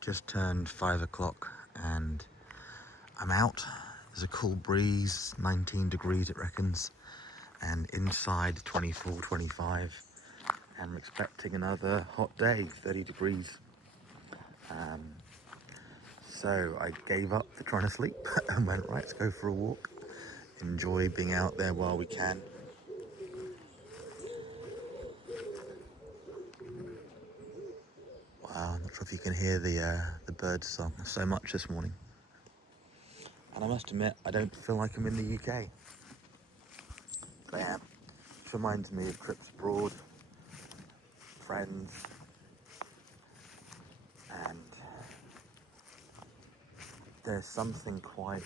Just turned 5 o'clock and I'm out. There's a cool breeze, 19 degrees it reckons, and inside 24, 25. And I'm expecting another hot day, 30 degrees. So I gave up for trying to sleep and went, right, let's go for a walk. Enjoy being out there while we can. Wow, I'm not sure if you can hear the birds song so much this morning. And I must admit, I don't feel like I'm in the UK. But I am. Which reminds me of trips abroad, friends, and there's something quite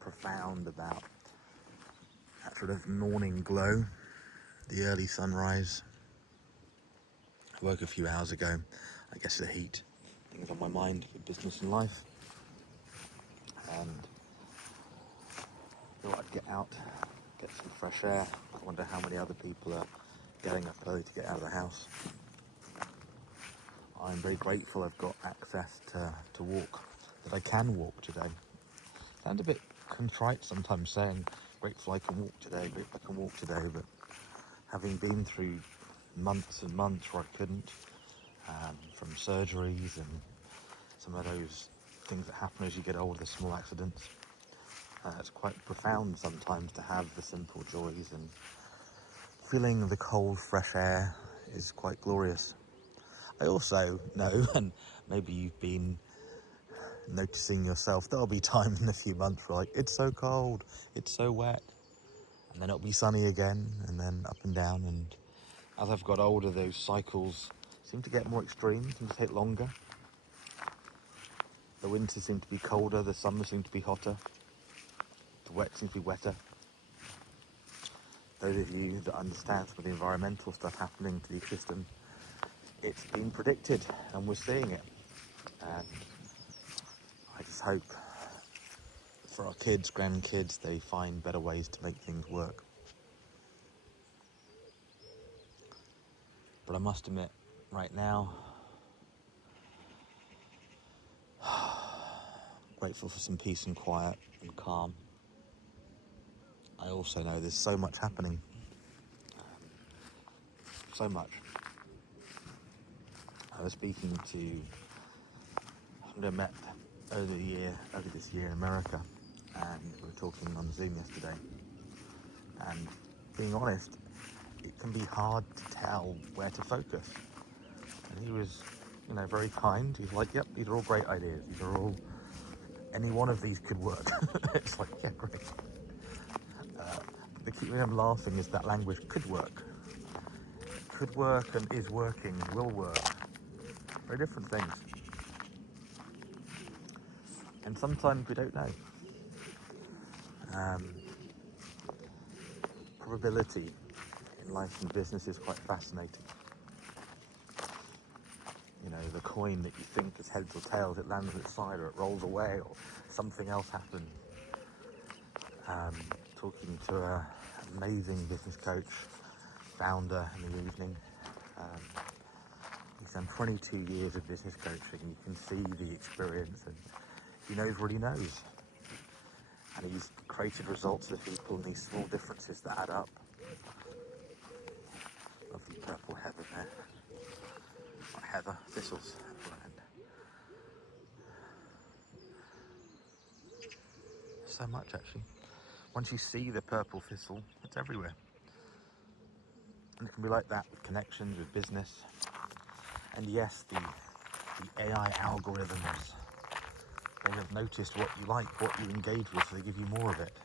profound about that sort of morning glow, the early sunrise. I woke a few hours ago. I guess the heat, things on my mind for business and life, and thought I'd get out, get some fresh air. I wonder how many other people are getting up early to get out of the house. I'm very grateful I've got access to walk, that I can walk today. Sound a bit contrite sometimes saying grateful I can walk today, but having been through months and months where I couldn't, from surgeries and some of those things that happen as you get older, small accidents, it's quite profound sometimes to have the simple joys, and feeling the cold fresh air is quite glorious. I also know, and maybe you've been noticing yourself, there'll be times in a few months where like, it's so cold, it's so wet, and then it'll be sunny again, and then up and down. And as I've got older, those cycles seem to get more extreme, seem to take longer. The winters seem to be colder, the summers seem to be hotter, the wet seems to be wetter. Those of you that understand some of the environmental stuff happening to the ecosystem, it's been predicted and we're seeing it. And I just hope for our kids, grandkids, they find better ways to make things work. But I must admit, right now, grateful for some peace and quiet and calm. I also know there's so much happening. So much. I was speaking to somebody I met earlier this year in America, and we were talking on Zoom yesterday. And being honest, it can be hard to tell where to focus. And he was, very kind. He's like, yep, these are all great ideas. Any one of these could work. It's like, yeah, great. The key thing I'm laughing is that language could work. Could work and is working, will work. Very different things. And sometimes we don't know. Probability in life and business is quite fascinating. The coin that you think is heads or tails, it lands on its side or it rolls away or something else happens. Talking to an amazing business coach, founder in the evening. He's done 22 years of business coaching. You can see the experience, and he knows what he knows. And he's created results for people and these small differences that add up. Lovely purple heather there. Not heather, thistles. So much actually. Once you see the purple thistle, it's everywhere. And it can be like that with connections, with business. And yes, the AI algorithms, they have noticed what you like, what you engage with, so they give you more of it.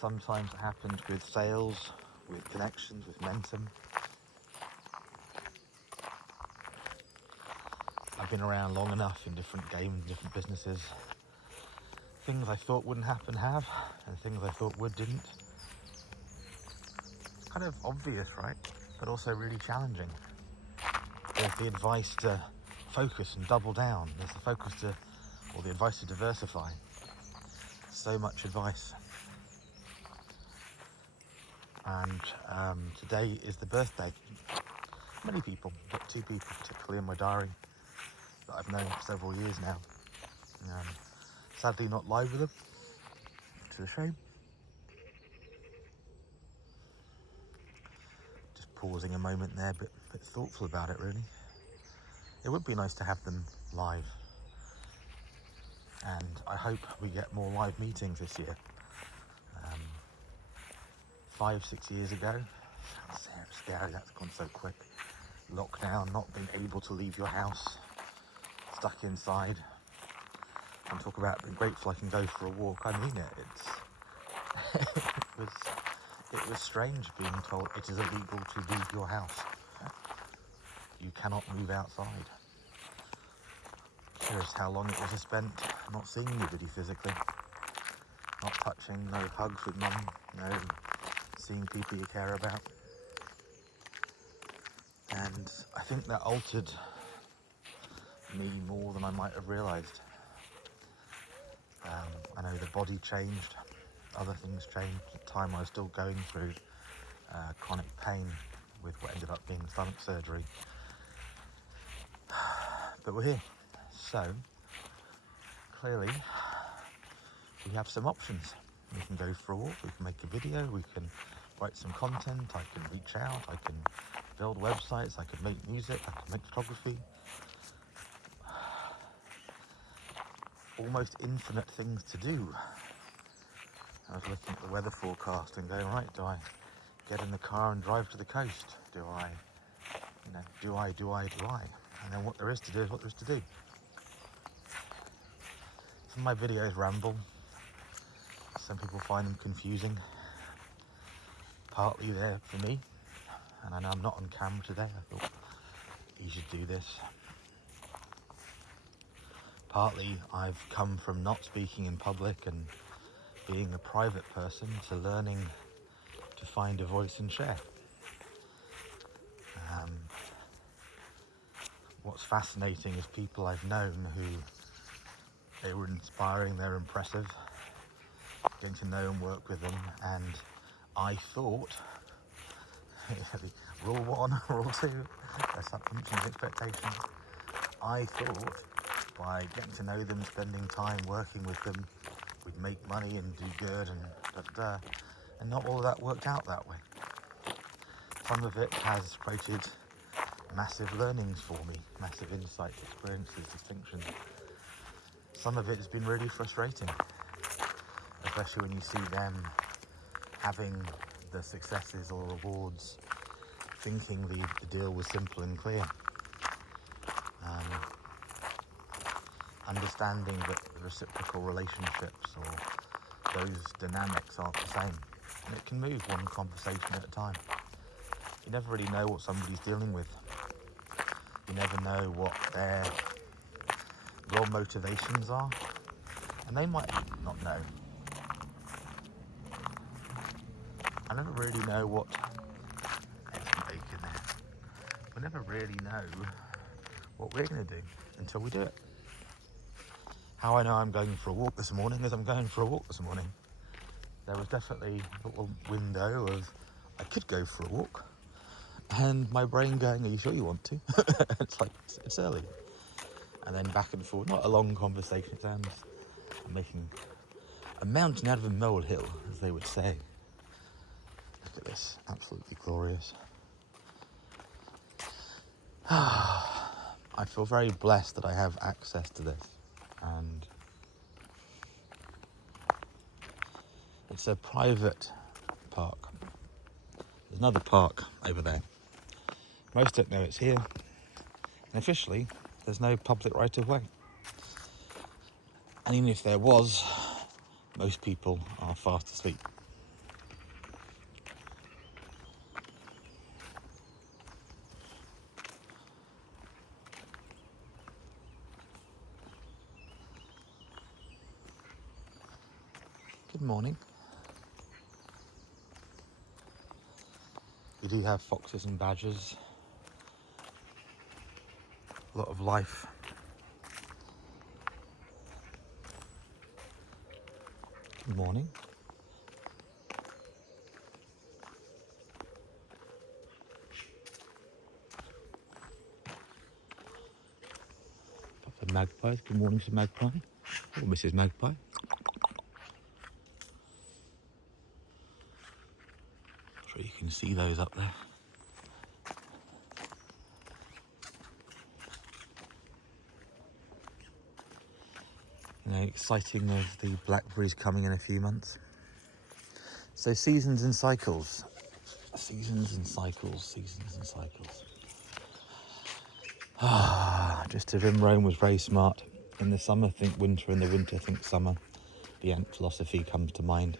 Sometimes it happens with sales, with connections, with momentum. I've been around long enough in different games, different businesses. Things I thought wouldn't happen have, and things I thought would didn't. It's kind of obvious, right? But also really challenging. There's the advice to focus and double down. There's the advice to diversify. So much advice. And today is the birthday. Many people, but 2 people particularly in my diary. that I've known for several years now. Sadly not live with them, which is a shame. Just pausing a moment there, but a bit thoughtful about it really. It would be nice to have them live, and I hope we get more live meetings this year. 5-6 years ago, sounds scary, that's gone so quick. Lockdown, not being able to leave your house, stuck inside. And talk about being grateful I can go for a walk. I mean it. It was strange being told it is illegal to leave your house. You cannot move outside. Here's how long it was spent not seeing anybody physically, not touching, no hugs with mum, no seeing people you care about. And I think that altered me more than I might have realised. I know the body changed, other things changed. At the time I was still going through chronic pain with what ended up being stomach surgery. But we're here. So, clearly, we have some options. We can go for a walk, we can make a video, we can write some content, I can reach out, I can build websites, I can make music, I can make photography. Almost infinite things to do. I was looking at the weather forecast and going, right, do I get in the car and drive to the coast? Do I? And then what there is to do is what there is to do. Some of my videos ramble. Some people find them confusing. Partly they're for me, and I know I'm not on camera today. I thought you should do this. Partly I've come from not speaking in public and being a private person to learning to find a voice and share. What's fascinating is people I've known who they were inspiring, they're impressive, getting to know and work with them, and I thought, rule 1, rule 2, assumptions and expectations, I thought by getting to know them, spending time working with them, we'd make money and do good and da-da-da, and not all of that worked out that way. Some of it has created massive learnings for me, massive insights, experiences, distinctions. Some of it has been really frustrating, especially when you see them having the successes or rewards, thinking the deal was simple and clear. Understanding that the reciprocal relationships or those dynamics aren't the same. And it can move one conversation at a time. You never really know what somebody's dealing with. You never know what their real motivations are. And they might not know. I never really know what... There's some bacon there. We never really know what we're going to do until we do it. How I know I'm going for a walk this morning is I'm going for a walk this morning. There was definitely a little window of I could go for a walk, and my brain going, are you sure you want to? It's like, it's early. And then back and forth, not a long conversation, it sounds, I'm making a mountain out of a molehill, as they would say. Look at this, absolutely glorious. I feel very blessed that I have access to this, and it's a private park. There's another park over there. Most don't know it's here, and officially there's no public right of way. And even if there was, most people are fast asleep. Good morning. We do have foxes and badgers. A lot of life. Good morning. The magpies. Good morning to Magpie. Oh, Mrs. Magpie. Sure you can see those up there. You know, exciting of the blackberries coming in a few months. So seasons and cycles. Seasons and cycles, seasons and cycles. Just as in Rome was very smart. In the summer, think winter. In the winter, think summer. The ant philosophy comes to mind.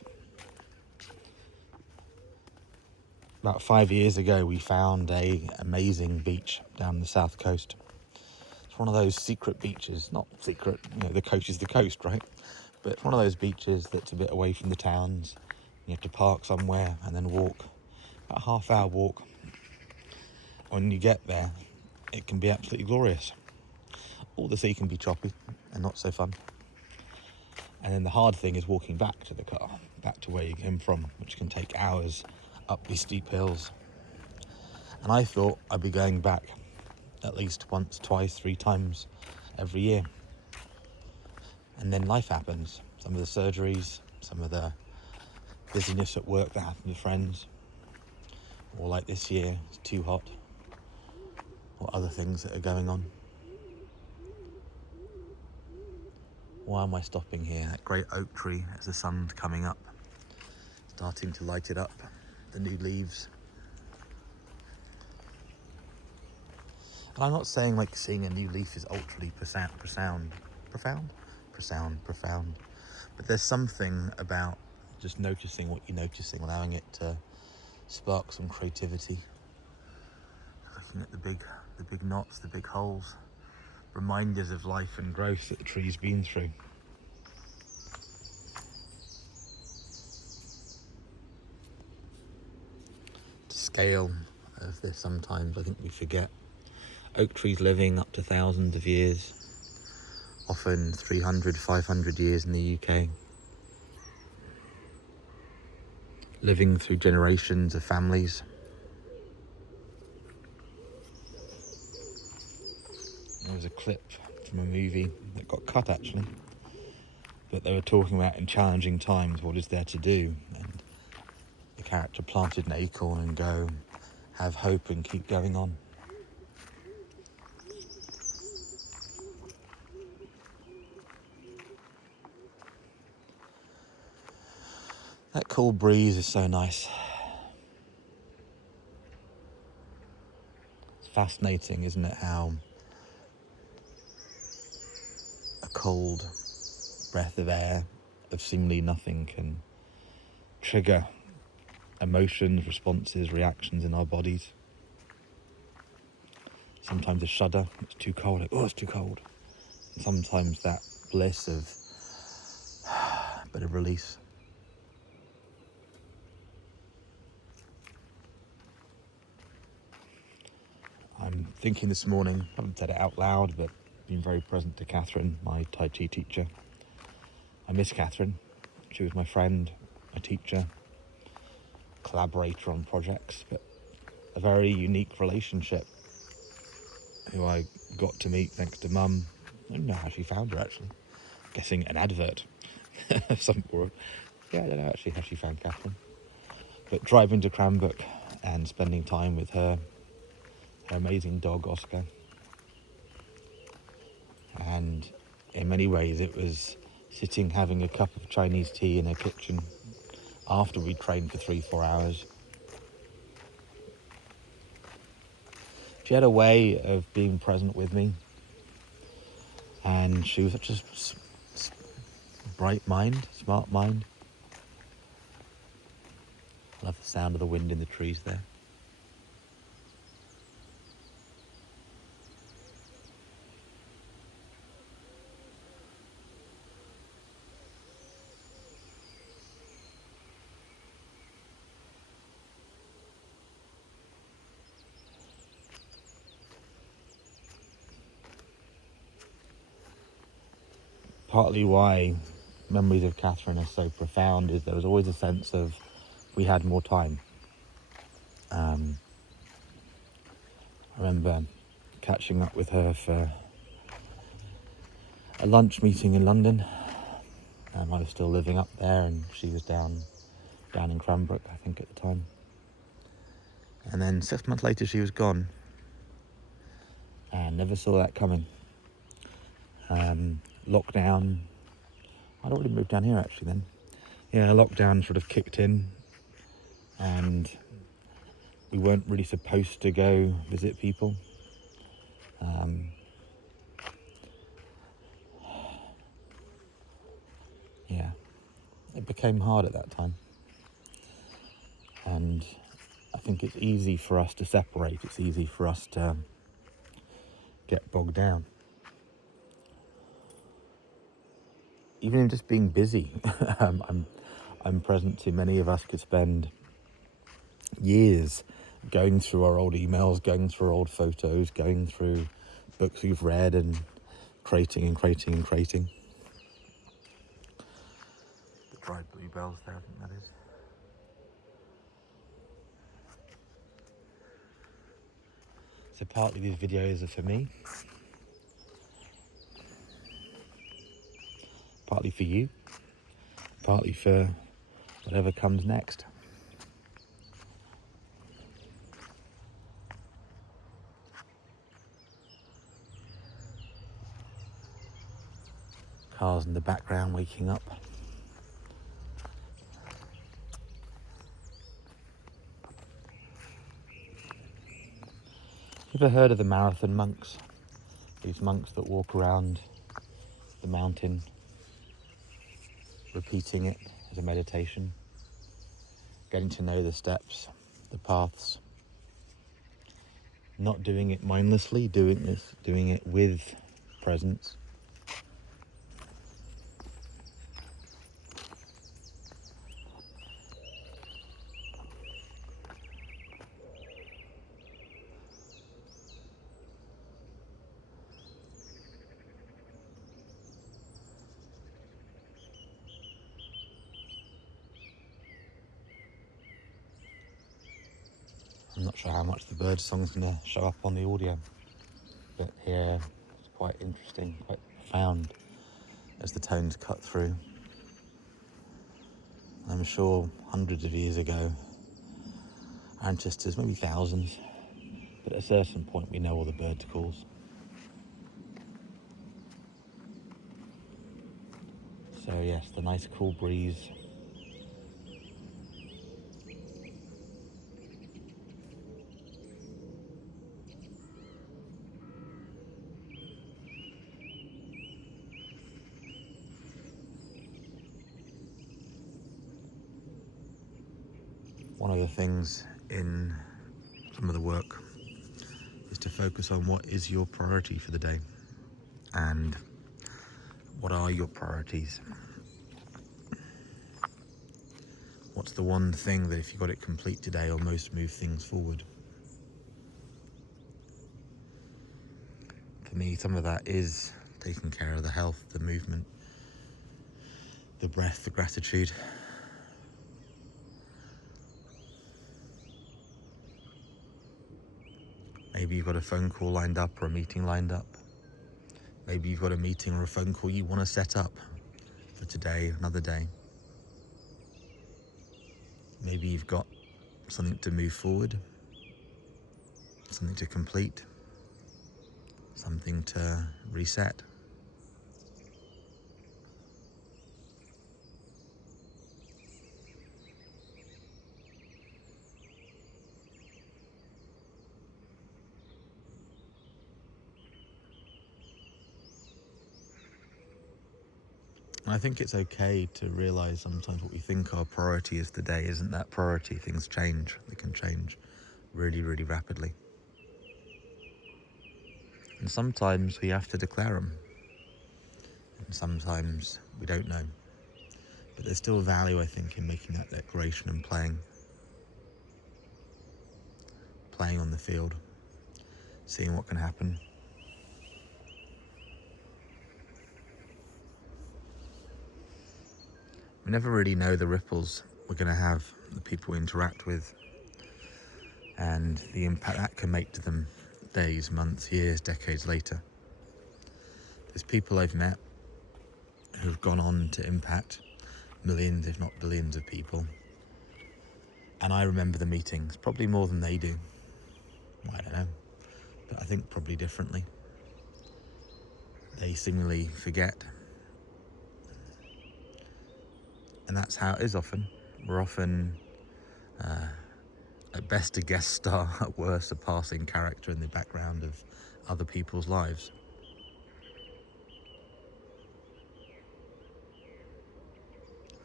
About 5 years ago, we found an amazing beach down the south coast. It's one of those secret beaches. Not secret, you know, the coast is the coast, right? But it's one of those beaches that's a bit away from the towns. You have to park somewhere and then walk. About a half-hour walk. When you get there, it can be absolutely glorious. Or the sea can be choppy and not so fun. And then the hard thing is walking back to the car, back to where you came from, which can take hours up these steep hills. And I thought I'd be going back at least once, twice, 3 times every year. And then life happens. Some of the surgeries, some of the busyness at work that happened with friends, or like this year, it's too hot, or other things that are going on. Why am I stopping here? That great oak tree as the sun's coming up, starting to light it up, the new leaves. And I'm not saying like seeing a new leaf is ultra profound, but there's something about just noticing what you're noticing, allowing it to spark some creativity. Looking at the big knots, the big holes, reminders of life and growth that the tree's been through. The scale of this, sometimes I think we forget. Oak trees living up to thousands of years, often 300, 500 years in the UK. Living through generations of families. There was a clip from a movie that got cut actually, but they were talking about in challenging times what is there to do, and the character planted an acorn and go, have hope and keep going on. That cool breeze is so nice. It's fascinating, isn't it, how a cold breath of air of seemingly nothing can trigger emotions, responses, reactions in our bodies. Sometimes a shudder, it's too cold, like, oh, it's too cold. And sometimes that bliss of a bit of release. I'm thinking this morning, I haven't said it out loud, but been very present to Catherine, my Tai Chi teacher. I miss Catherine. She was my friend, my teacher, collaborator on projects, but a very unique relationship who I got to meet thanks to Mum. I don't know how she found her actually. I'm guessing an advert. Yeah, I don't know actually how she found Catherine. But driving to Cranbrook and spending time with her amazing dog Oscar. And in many ways it was sitting having a cup of Chinese tea in her kitchen after we trained for 3-4 hours. She had a way of being present with me, and she was such a bright mind, smart mind. I love the sound of the wind in the trees there. Partly why memories of Catherine are so profound is there was always a sense of we had more time. I remember catching up with her for a lunch meeting in London. I was still living up there, and she was down in Cranbrook, I think, at the time. And then 6 months later, she was gone. And never saw that coming. Lockdown. I'd already moved down here, actually, then. Yeah, lockdown sort of kicked in. And we weren't really supposed to go visit people. Yeah, it became hard at that time. And I think it's easy for us to separate. It's easy for us to get bogged down. Even in just being busy. I'm present to many of us could spend years going through our old emails, going through our old photos, going through books we've read and creating. The dried bluebells there, I think that is. So partly these videos are for me, partly for you, partly for whatever comes next. Cars in the background waking up. You ever heard of the marathon monks? These monks that walk around the mountain, repeating it as a meditation, getting to know the steps, the paths, not doing it mindlessly, doing it with presence. I'm not sure how much the bird song's going to show up on the audio, but here it's quite interesting, quite profound as the tones cut through. I'm sure hundreds of years ago, our ancestors, maybe thousands, but at a certain point we know all the birds' calls. So yes, the nice cool breeze. One of the things in some of the work is to focus on what is your priority for the day and what are your priorities. What's the one thing that if you got it complete today will most move things forward? For me, some of that is taking care of the health, the movement, the breath, the gratitude. Maybe you've got a phone call lined up or a meeting lined up. Maybe you've got a meeting or a phone call you want to set up for today, another day. Maybe you've got something to move forward, something to complete, something to reset. And I think it's okay to realise sometimes what we think our priority is today isn't that priority. Things change. They can change really, really rapidly. And sometimes we have to declare them. And sometimes we don't know. But there's still value, I think, in making that declaration and playing on the field, seeing what can happen. We never really know the ripples we're going to have, the people we interact with, and the impact that can make to them days, months, years, decades later. There's people I've met who've gone on to impact millions, if not billions of people. And I remember the meetings, probably more than they do. I don't know, but I think probably differently. They seemingly forget. And that's how it is often. We're often, at best, a guest star, at worst, a passing character in the background of other people's lives.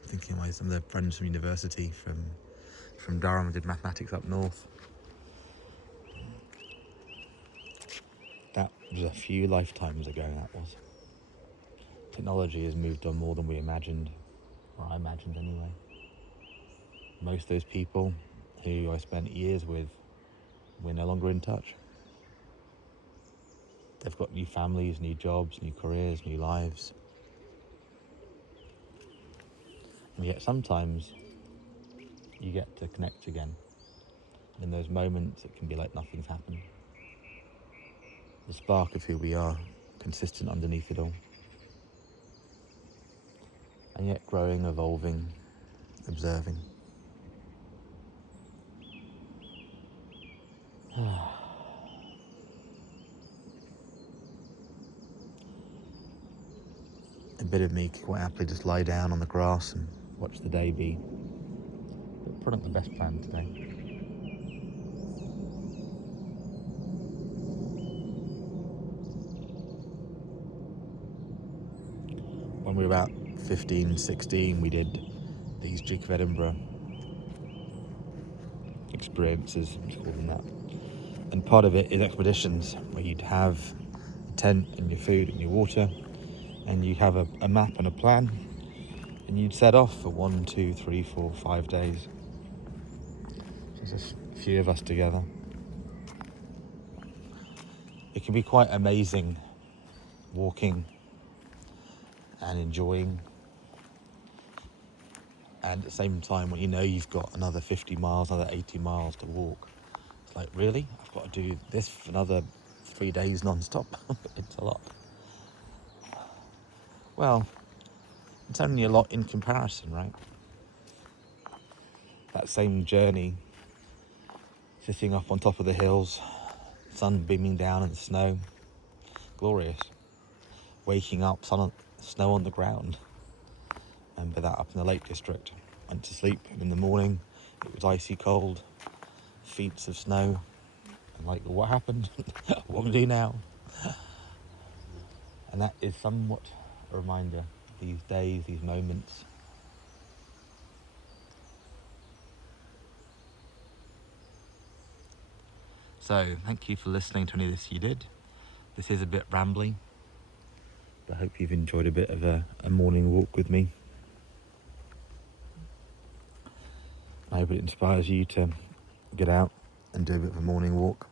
I'm thinking of some of the friends from university, from Durham, did mathematics up north. That was a few lifetimes ago, that was. Technology has moved on more than we imagined, or I imagined anyway. Most of those people who I spent years with, we're no longer in touch. They've got new families, new jobs, new careers, new lives. And yet sometimes you get to connect again. And in those moments, it can be like nothing's happened. The spark of who we are, consistent underneath it all. And yet growing, evolving, observing. A bit of me could quite happily just lie down on the grass and watch the day be. But probably not the best plan today. When we were about 15, 16, we did these Duke of Edinburgh experiences, let's call them that. And part of it is expeditions, where you'd have a tent and your food and your water, and you have a map and a plan, and you'd set off for 1, 2, 3, 4, 5 days. So there's a few of us together. It can be quite amazing walking and enjoying, and at the same time, when you know you've got another 50 miles, another 80 miles to walk, it's like, really? I've got to do this for another 3 days non-stop? It's a lot. Well, it's only a lot in comparison, right? That same journey, sitting up on top of the hills, sun beaming down in the snow, glorious. Waking up, snow on the ground. Remember that up in the Lake District. Went to sleep, and in the morning it was icy cold, feet of snow. I'm like, what happened? What do we do now? And that is somewhat a reminder, these days, these moments. So, thank you for listening to any of this you did. This is a bit rambling, but I hope you've enjoyed a bit of a morning walk with me. I hope it inspires you to get out and do a bit of a morning walk.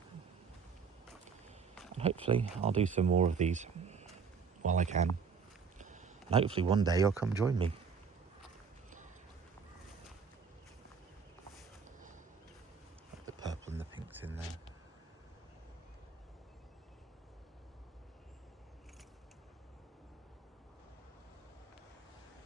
And hopefully I'll do some more of these while I can. And hopefully one day you'll come join me. The purple and the pinks in there.